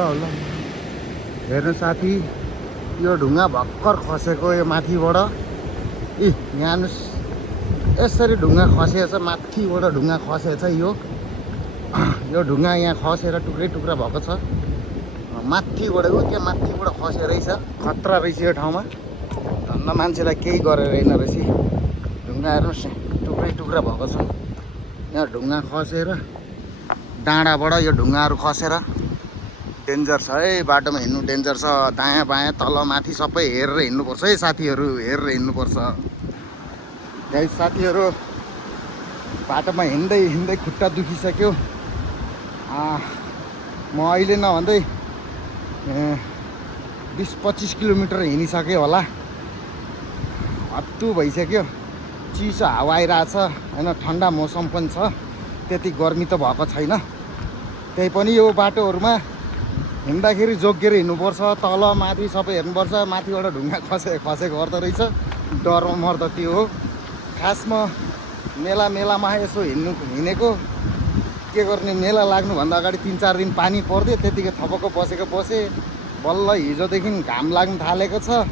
ल हेर्नु साथी, यो ढुङ्गा भर्खर खसेको यो माथिबाट। यहाँ यसरी ढुङ्गा खसेछ, माथिबाट ढुङ्गा खसेछ। यो ढुङ्गा यहाँ खसेर टुक्रै टुक्रा भएको छ। माथिबाट त्यहाँ माथिबाट खसेर रहेछ। खतरा रहेछ यो ठाउँमा। धन्न मान्छेलाई केही गरेर होइन रहेछ। ढुङ्गा हेर्नुहोस् टुक्रै टुक्रा भएको छ। यहाँ ढुङ्गा खसेर डाँडाबाट यो ढुङ्गाहरू खसेर डेन्जर छ है। बाटोमा हिँड्नु डेन्जर छ। दायाँ बायाँ तल माथि सबै हेरेर हिँड्नुपर्छ है साथीहरू, हेरेर हिँड्नुपर्छ। गाइस साथीहरू, बाटोमा हिँड्दै हिँड्दै खुट्टा दुखिसक्यो। म अहिले नभन्दै 20-25 किलोमिटर हिँडिसकेँ होला। हत्तु भइसक्यो। चिसो हावा आइरहेछ होइन, ठन्डा मौसम पनि छ, त्यति गर्मी त भएको छैन। त्यही पनि यो बाटोहरूमा हिँड्दाखेरि जोगिएर हिँड्नुपर्छ। तल माथि सबै हेर्नुपर्छ। माथिबाट ढुङ्गा खसेको अर्थ रहेछ। डरमा मर्दा त्यो हो। खासमा मेलामा यसो हिँडेको के गर्ने, मेला लाग्नुभन्दा अगाडि 3-4 दिन पानी पर्थ्यो, त्यतिकै थपक्क बसेँ। बल्ल हिजोदेखि घाम लाग्न थालेको छ।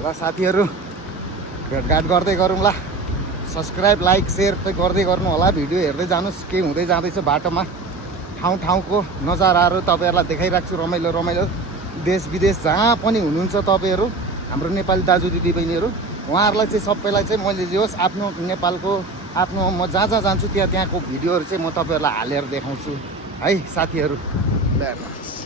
ल साथीहरू, भेटघाट गर्दै गरौँ ल। सब्सक्राइब लाइक सेयर चाहिँ गर्दै गर्नु होला। भिडियो हेर्दै जानुहोस् के हुँदै जाँदैछ बाटोमा। ठाउँको नजाराहरू तपाईँहरूलाई देखाइराख्छु। रमाइलो देश विदेश जहाँ पनि हुनुहुन्छ तपाईँहरू, हाम्रो नेपाली दाजु दिदी बहिनीहरू, उहाँहरूलाई चाहिँ सबैलाई चाहिँ मैले जे होस् आफ्नो नेपालको आफ्नो म जहाँ जान्छु त्यहाँको भिडियोहरू चाहिँ म तपाईँहरूलाई हालेर देखाउँछु है साथीहरू। ल हेर्नुहोस्।